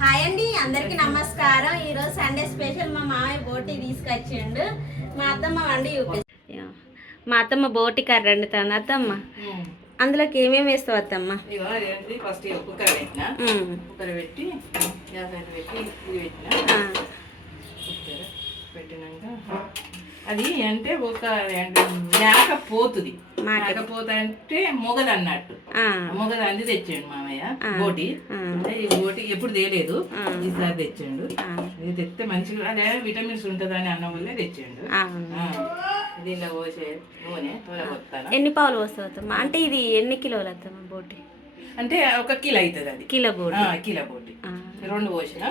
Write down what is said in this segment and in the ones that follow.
Hi అండి, అందరికి నమస్కారం. ఈరోజు సండే స్పెషల్ మా మామయ్య బోటి తీసుకొచ్చిండు. మా అత్తమ్మ వండి చూపిస్తా. మా అత్తమ్మ బోటి కర్రీ వండుతాను. అత్తమ్మ అందులోకి ఏమేమి వేస్తావు అత్తమ్మ? ఫస్ట్ కుక్కర్ పెట్టినా, కుక్కర్ పెట్టి గ్యాస్ అయిన పెట్టి ఇది పెట్టినా, పెట్టినాక అది అంటే ఒక మేకపోతుంది. మేకపోత అంటే మొగది అన్నట్టు, మొగది అంది తెచ్చాడు మామయ్య బోటి. ఈ బోటి ఎప్పుడు తేలేదు, ఈసారి తెచ్చాడు. ఇది తెస్తే మంచిగా అదే విటమిన్స్ ఉంటుందని అన్న వల్లే తెచ్చాడు. దీనిలో పోసే నూనె పోస్తాను. ఎన్ని పావులు వస్తుంది అంటే ఇది ఎన్ని కిలోలు వస్తామా బోటి? అంటే 1 కిలో అవుతుంది. అది కిలో బోటి. కిలో బోటి 2 పోసిన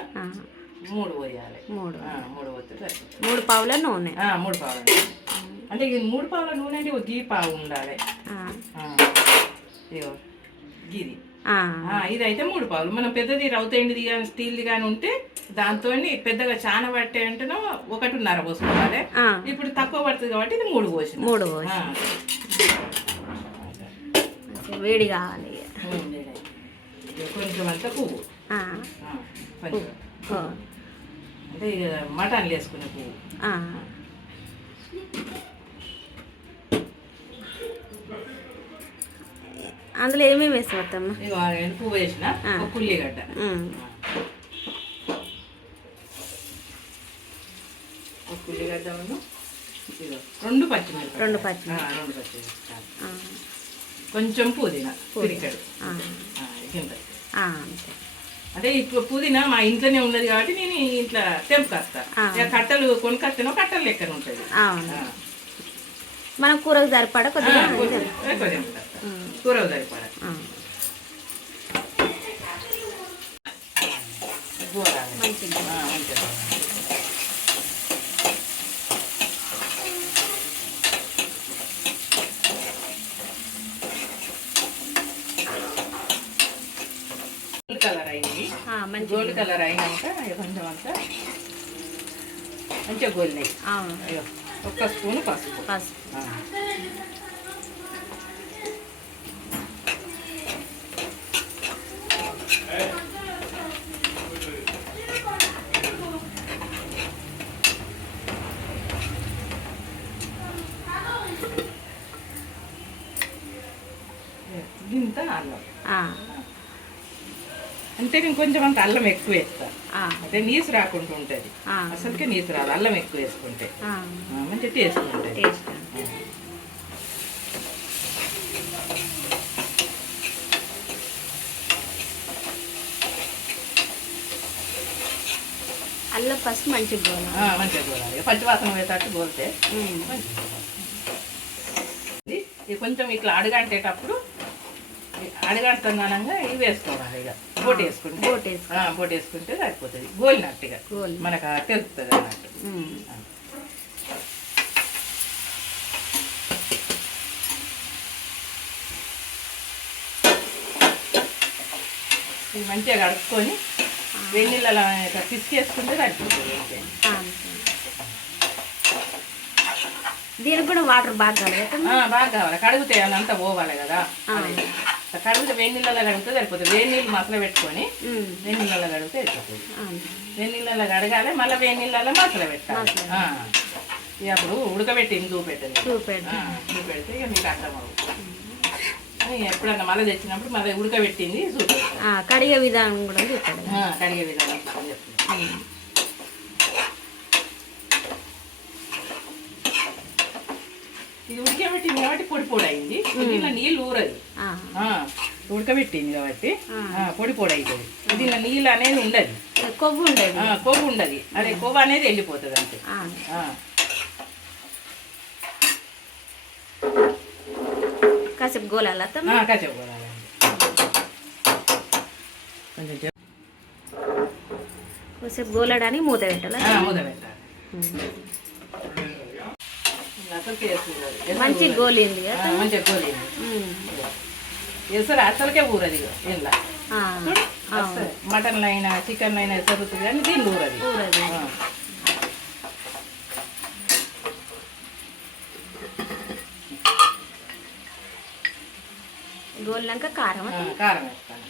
3 పోయాలి. 3 పోతే 3 పావుల నూనె. 3 పావుల నూనె అంటే ఇది 3 పావుల నూనె అంటే ఒక గీ పావు ఉండాలి. గీది ఇది అయితే 3 పావులు. మనం పెద్దది రౌతేండిది కానీ స్టీల్ది కానీ ఉంటే దాంతో పెద్దగా చాలా పట్టే అంటేనో 1.5 పోసుకోవాలి. ఇప్పుడు తక్కువ పడుతుంది కాబట్టి ఇది 3 పోసిన. 3 వేడి కావాలి. కొంచెం అంతా పువ్వు, కొంచెం అంటే ఇక మటన్లు వేసుకునే పువ్వు. అందులో ఏమేమి వేస్తామా? పువ్వు వేసిన, ఒక ఉల్లిగడ్డ, ఒక ఉల్లిగడ్డ, 2 పచ్చిమిరపకాయలు, కొంచెం పుదీనా పిరికడు. అంటే ఇప్పుడు పుదీనా మా ఇంట్లోనే ఉన్నది కాబట్టి నేను ఇంట్లో తెంపుకొస్తా. కట్టలు కొనుకొస్తానో కట్టలు లెక్కన ఉంటుంది. మనం కూరకు సరిపడా కొద్దిగా కూరకు సరిపడా కలర్ అయింది. గోల్డ్ కలర్ అయినాక కొంచెం అంతా మంచిగా గోలినాయి. 1 స్పూన్ పసుపు. ఇంత అల్లం, అంటే నేను కొంచెం అంత అల్లం ఎక్కువ వేస్తా. అంటే నీసు రాకుండా ఉంటుంది. అసలుకే నీసు రాదు అల్లం ఎక్కువ వేసుకుంటే, మంచి టేస్ట్ ఉంటుంది. అల్లం ఫస్ట్ మంచిగా గోలాలి, పచ్చివాసన వేసేటట్టు గోలితే ఇది కొంచెం ఇట్లా అడుగంటేటప్పుడు అడగంటున్నానంగా ఇవి వేసుకోవాలి. ఇక బోట్ వేసుకుంటే సరిపోతుంది. గోలినట్టుగా మనకు తెలుస్తుంది అన్నట్టు. ఇది మంచిగా కడుక్కొని వెన్నీళ్ళలో పిసికేసుకుంటే సరిపోతుంది. దీనికి కూడా వాటర్ బాగా కావాలి. బాగా కావాలి, కడిగితే అదంతా పోవాలి కదా. కడిగితే వేడినీళ్ళలో కడిగితే సరిపోతుంది. వేడినీళ్ళు మసలు పెట్టుకొని వేడినీళ్ళలో కడిగితే సరిపోతుంది. వేడినీళ్ళలో కడగాలి, మళ్ళీ వేడినీళ్ళలో మసలు పెట్టాలి. ఇక అప్పుడు ఉడకబెట్టింది చూపెడితే ఇక మీకు అర్థం అవుతుంది. ఎప్పుడన్నా మళ్ళీ తెచ్చినప్పుడు మళ్ళీ ఉడకబెట్టింది చూపెడతాను. కడిగే విధానం కూడా చూపాడు. కడిగే విధానం చెప్తాను. ఇది ఉడకబెట్టింది కాబట్టి పొడి అయింది. దీనిలో నీళ్ళు ఊరదు. ఉడకబెట్టింది కాబట్టి పొడి అవుతుంది. దీనిలో నీళ్ళు అనేది ఉండదు, కొవ్వు ఉండదు. అదే కొవ్వు అనేది వెళ్ళిపోతుంది అంతే. కాసేపు గోలాలి. కాసేపు గోలాలి. కొంచెం కాసేపు గోలడానికి మూత పెట్టాలి. మంచి గోలింది, మంచిగా గోలింది. ఎసరు అసలుకే ఊరది ఇలా. మటన్లో అయినా చికెన్లో అయినా ఎసరుతుంది కానీ దీన్ని ఊరది. గోలినాక కారం వేస్తాను.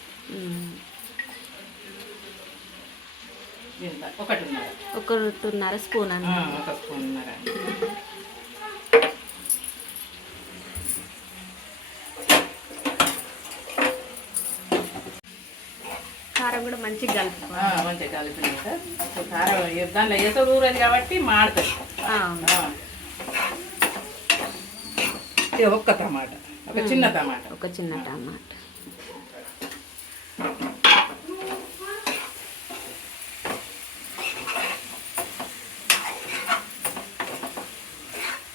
ఇంత ఒకటిన్నర 1.5 స్పూన్ అన్న. ఒక స్పూన్నర. కారం కూడా మంచిగా కలుపుకోవాలి. మంచిగా కలిపినాక కారం దాంట్లో ఎసరు ఊరది కాబట్టి మాడుతుంది. ఒక్క టమాటా, ఒక చిన్న టమాటా.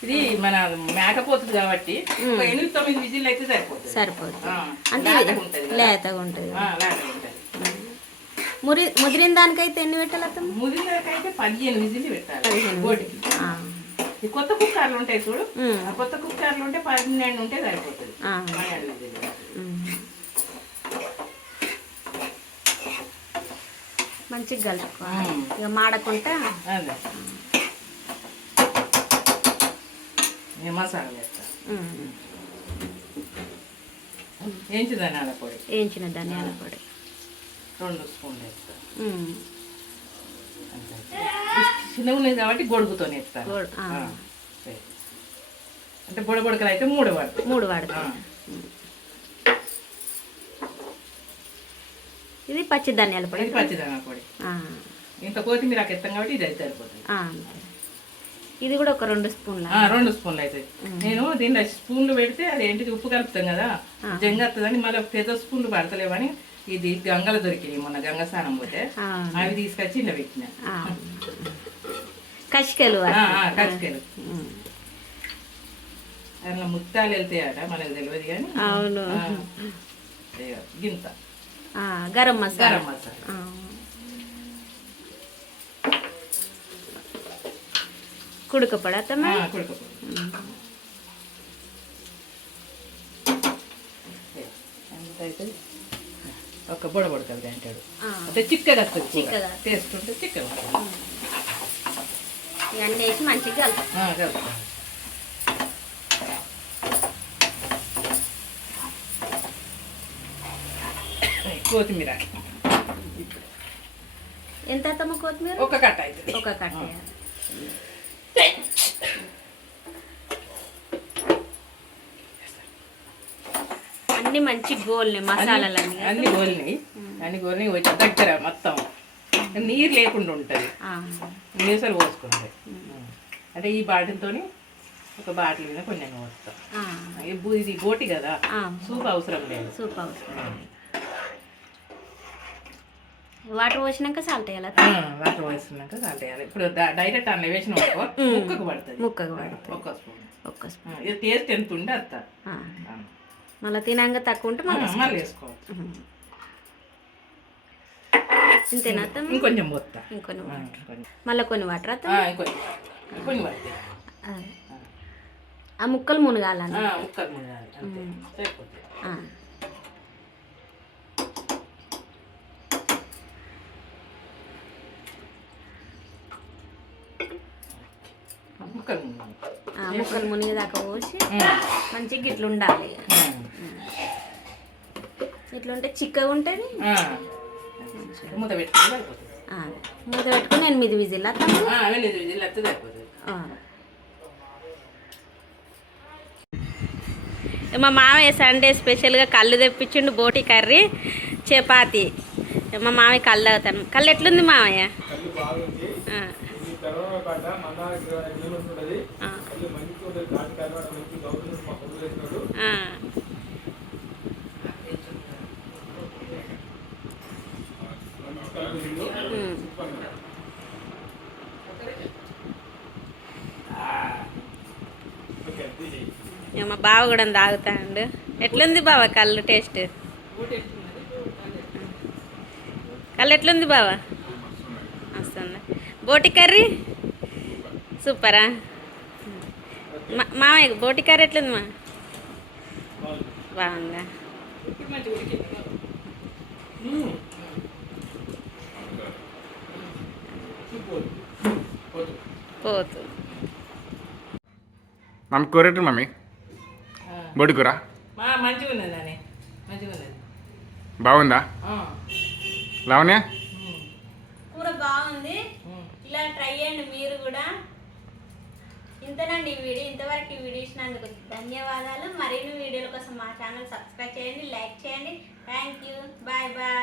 ఇది మన మేకపోతుంది కాబట్టి ఒక 8-9 విజిల్ అయితే సరిపోతుంది. అంటే లేతగా ఉంటుంది. ముదిరిన దానికైతే ఎన్ని పెట్టాలి? ముదిరిన దానికైతే 15 విజిల్ పెట్టాలి. బోటికి ఈ కొత్త కుక్కర్లు ఉంటాయి చూడు, ఆ కొత్త కుక్కర్లు ఉంటే 12 ఉంటే సరిపోతుంది. మంచిగా కలుపుకోవాలి ఇక మాడకుండా. అదే మసాలా వేస్తా. వేయించిన ధనియాల పొడి 2 స్పూన్లు వేస్తా. చిన్నగా ఉన్నాయి కాబట్టి గొడుగుతో వేస్తాను. అంటే బొడబొడకలు అయితే 3 వాడతాయి. ఇది పచ్చి ధనియాల పొడి. ఇంత కొత్తిమీర ఎత్తాం కాబట్టి ఇది అయితే సరిపోతుంది. ఇది కూడా ఒక 2 స్పూన్లు. 2 స్పూన్లు అయితే నేను దీంట్లో స్పూన్లు పెడితే అది ఏంటిది ఉప్పు కలుపుతాం కదా, జంగత్తదని మళ్ళీ పెద్ద స్పూన్లు పడతలేవని ఇది గంగలు దొరికినాయి మొన్న గంగ స్నానం పోతే అవి తీసుకొచ్చి ఇంట్లో పెట్టిన. కసికలు అందులో ముత్తాలు వెళ్తాయట మనకు తెలియదు కానీ. అవును. గింత గరం మసాలా. కుడకపడతామా? ఒక బొడబొడకది అంటాడు అంటే చిక్కగా వస్తుంది. టేస్ట్ ఉంటే చిక్కగా ఇవన్నీ వేసి మంచిగా కలుపుతాం. కొత్తిమీర ఎంత కొత్తిమీర? ఒక కట్ట అయితే. అన్ని మంచి గోల్ని మసాలాలు అన్ని గోల్ని వచ్చి దగ్గర మొత్తం నీరు లేకుండా ఉంటుంది. నీసలు పోసుకుంటాయి. అంటే ఈ బాటిల్తో ఒక బాటిల్ మీద కొన్ని పోస్తాం. ఇది బోటి కదా, సూప్ అవసరం లేదు. వాటర్ పోసినాక సాల్ట్ వేయాలి. వాటర్ పోసినాక సాల్ట్ వేయాలి. ఇప్పుడు డైరెక్ట్ అందులో వేసిన ముక్కకు పడుతుంది. ఒక్క స్పూన్. టేస్ట్ ఎంత ఉండే అంత. మళ్ళీ తినంగా తక్కువ ఉంటే మళ్ళీ వేసుకోవచ్చు. ఇంతేనా? ఇంకొంచెం పోతా. మళ్ళీ కొన్ని వాటర్ కొన్ని పడతాయి. ఆ ముక్కలు మునగాలని. ముక్కలు మునగాలి అంతే సరిపోతుంది. ముక్కలు మునిగేదాకా పోసి మంచిగా ఇట్లా ఉండాలి. ఇట్లా ఉంటే చిక్కగా ఉంటుంది. మూత పెట్టుకుని నేను 8 విజిల్ మా మామయ్య సండే స్పెషల్గా కళ్ళు తెప్పించిండు. బోటి కర్రీ, చపాతి. మా మామయ్య కళ్ళు తాగుతాను. కళ్ళు ఎట్లుంది మామయ్య? మా బావ కూడా తాగుతాడు. ఎట్లుంది బావ కళ్ళు టేస్ట్? కళ్ళు ఎట్లుంది బావ? వస్తుంది. బోటి కర్రీ సూపరా? మామయ్య బోటి కర్రీ ఎట్లుంది మా? బాగుందా? పోతు మమ్మీ కూర ఎట్టు మమ్మీ? బోటి కూర మంచిగా ఉన్నది. మంచిగా ఉన్నది. బాగుందా లావణ్య? కూర బాగుంది, ఇలా ట్రై చేయండి మీరు కూడా. ఇంతేనండి ఈ వీడియో. ఇంతవరకు ఈ వీడియో ఇచ్చినందుకు ధన్యవాదాలు. మరిన్ని వీడియోల కోసం మా ఛానల్ సబ్స్క్రైబ్ చేయండి, లైక్ చేయండి. Thank you. Bye bye.